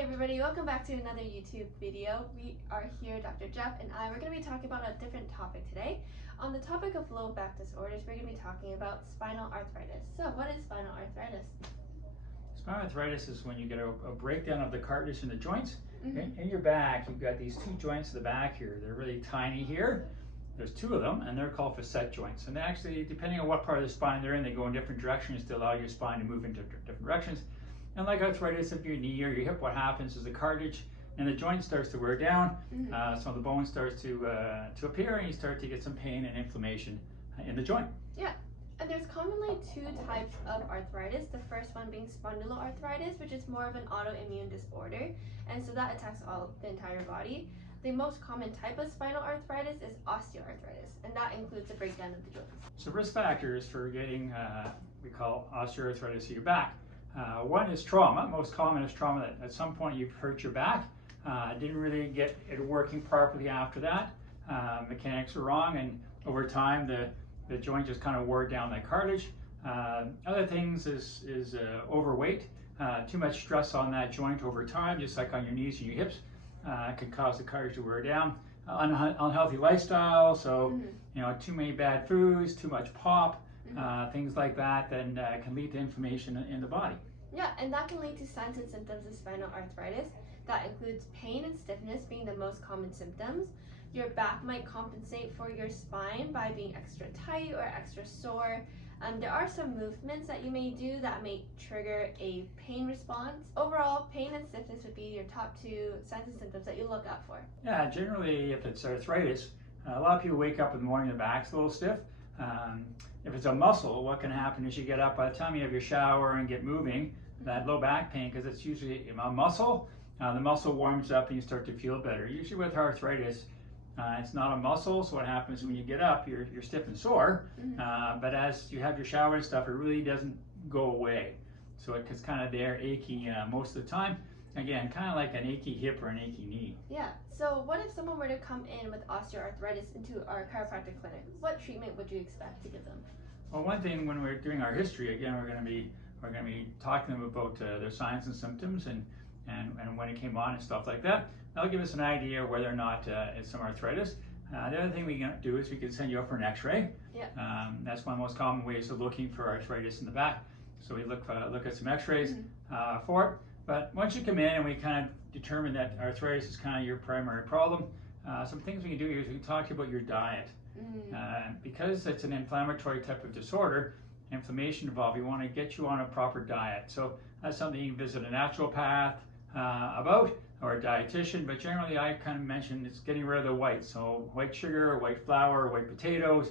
Hey everybody, welcome back to another YouTube video. We are here, Dr. Jeff and I. We're going to be talking about a different topic today. On the topic of low back disorders, we're going to be talking about spinal arthritis. So what is spinal arthritis? Spinal arthritis is when you get a breakdown of the cartilage in the joints. In your back, you've got these two joints in the back here. They're really tiny here. There's two of them, and they're called facet joints. And they actually, depending on what part of the spine they're in, they go in different directions to allow your spine to move into different directions. And like arthritis of your knee or your hip, what happens is the cartilage and the joint starts to wear down, so the bone starts to appear, and you start to get some pain and inflammation in the joint. Yeah, and there's commonly two types of arthritis. The first one being spondyloarthritis, which is more of an autoimmune disorder, and so that attacks the entire body. The most common type of spinal arthritis is osteoarthritis, and that includes the breakdown of the joints. So risk factors for getting, we call osteoarthritis of your back. One is trauma. Most common is trauma that at some point you've hurt your back, didn't really get it working properly after that. Mechanics were wrong, and over time the joint just kind of wore down that cartilage. Other things is overweight. Too much stress on that joint over time, just like on your knees and your hips, can cause the cartilage to wear down. Unhealthy lifestyle, so you know, too many bad foods, too much pop. Things like that then can lead to inflammation in the body. Yeah, and that can lead to signs and symptoms of spinal arthritis. That includes pain and stiffness being the most common symptoms. Your back might compensate for your spine by being extra tight or extra sore. There are some movements that you may do that may trigger a pain response. Overall, pain and stiffness would be your top two signs and symptoms that you look out for. Yeah, generally if it's arthritis, a lot of people wake up in the morning, the back's a little stiff. If it's a muscle, what can happen is you get up, by the time you have your shower and get moving, that low back pain, because it's usually a muscle, the muscle warms up and you start to feel better. Usually with arthritis, it's not a muscle, so what happens when you get up, you're stiff and sore, but as you have your shower and stuff, it really doesn't go away. So it's kind of there, achy most of the time. Again, kind of like an achy hip or an achy knee. Yeah, so what if someone were to come in with osteoarthritis into our chiropractic clinic? What treatment would you expect to give them? Well, one thing when we're doing our history, again, we're going to be talking to them about their signs and symptoms and when it came on and stuff like that. That'll give us an idea whether or not it's some arthritis. The other thing we can do is we can send you up for an X-ray. Yeah. That's one of the most common ways of looking for arthritis in the back. So we look at some X-rays for it. But once you come in and we kind of determine that arthritis is kind of your primary problem, some things we can do here is we can talk to you about your diet. Because it's an inflammatory type of disorder, inflammation involved, we want to get you on a proper diet. So that's something you can visit a naturopath about, or a dietitian, but generally I kind of mentioned it's getting rid of the white. So white sugar, white flour, white potatoes,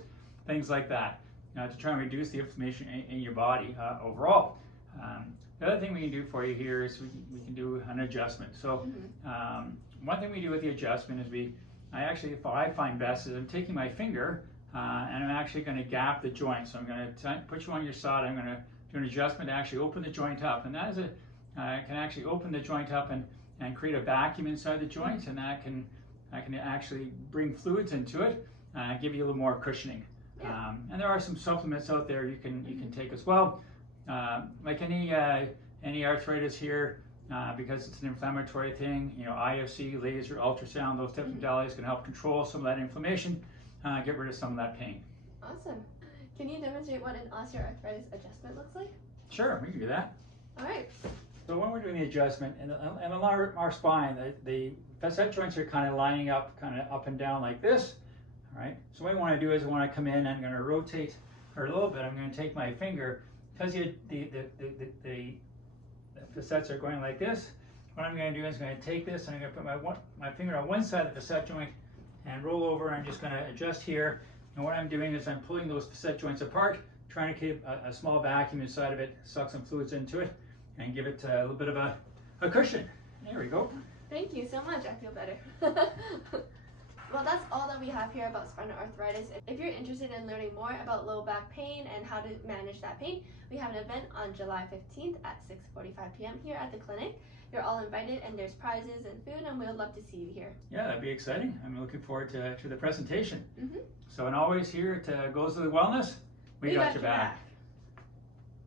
things like that, to try and reduce the inflammation in your body overall. The other thing we can do for you here is we can do an adjustment. So one thing we do with the adjustment is what I find best is I'm taking my finger and I'm actually going to gap the joint. So I'm going to put you on your side. I'm going to do an adjustment to actually open the joint up, and that is can actually open the joint up and create a vacuum inside the joint, and that can actually bring fluids into it, give you a little more cushioning. Yeah. And there are some supplements out there you can take as well. Like any arthritis here, because it's an inflammatory thing, you know, IFC, laser, ultrasound, those types of modalities can help control some of that inflammation, get rid of some of that pain. Awesome. Can you demonstrate what an osteoarthritis adjustment looks like? Sure, we can do that. All right. So when we're doing the adjustment, and on our spine, the facet joints are kind of lining up, kind of up and down like this. All right. So what I want to do is when I come in, I'm going to rotate her a little bit. I'm going to take my finger, because the facets are going like this. What I'm going to do is I'm going to take this and I'm going to put my finger on one side of the facet joint and roll over. I'm just going to adjust here. And what I'm doing is I'm pulling those facet joints apart, trying to keep a small vacuum inside of it, suck some fluids into it, and give it a little bit of a cushion. There we go. Thank you so much. I feel better. Well, that's all that we have here about spinal arthritis. If you're interested in learning more about low back pain and how to manage that pain, we have an event on July 15th at 6:45 p.m. here at the clinic. You're all invited, and there's prizes and food, and we would love to see you here. Yeah, that'd be exciting. I'm looking forward to the presentation. So, and always here at Goes to the Wellness, we got your back.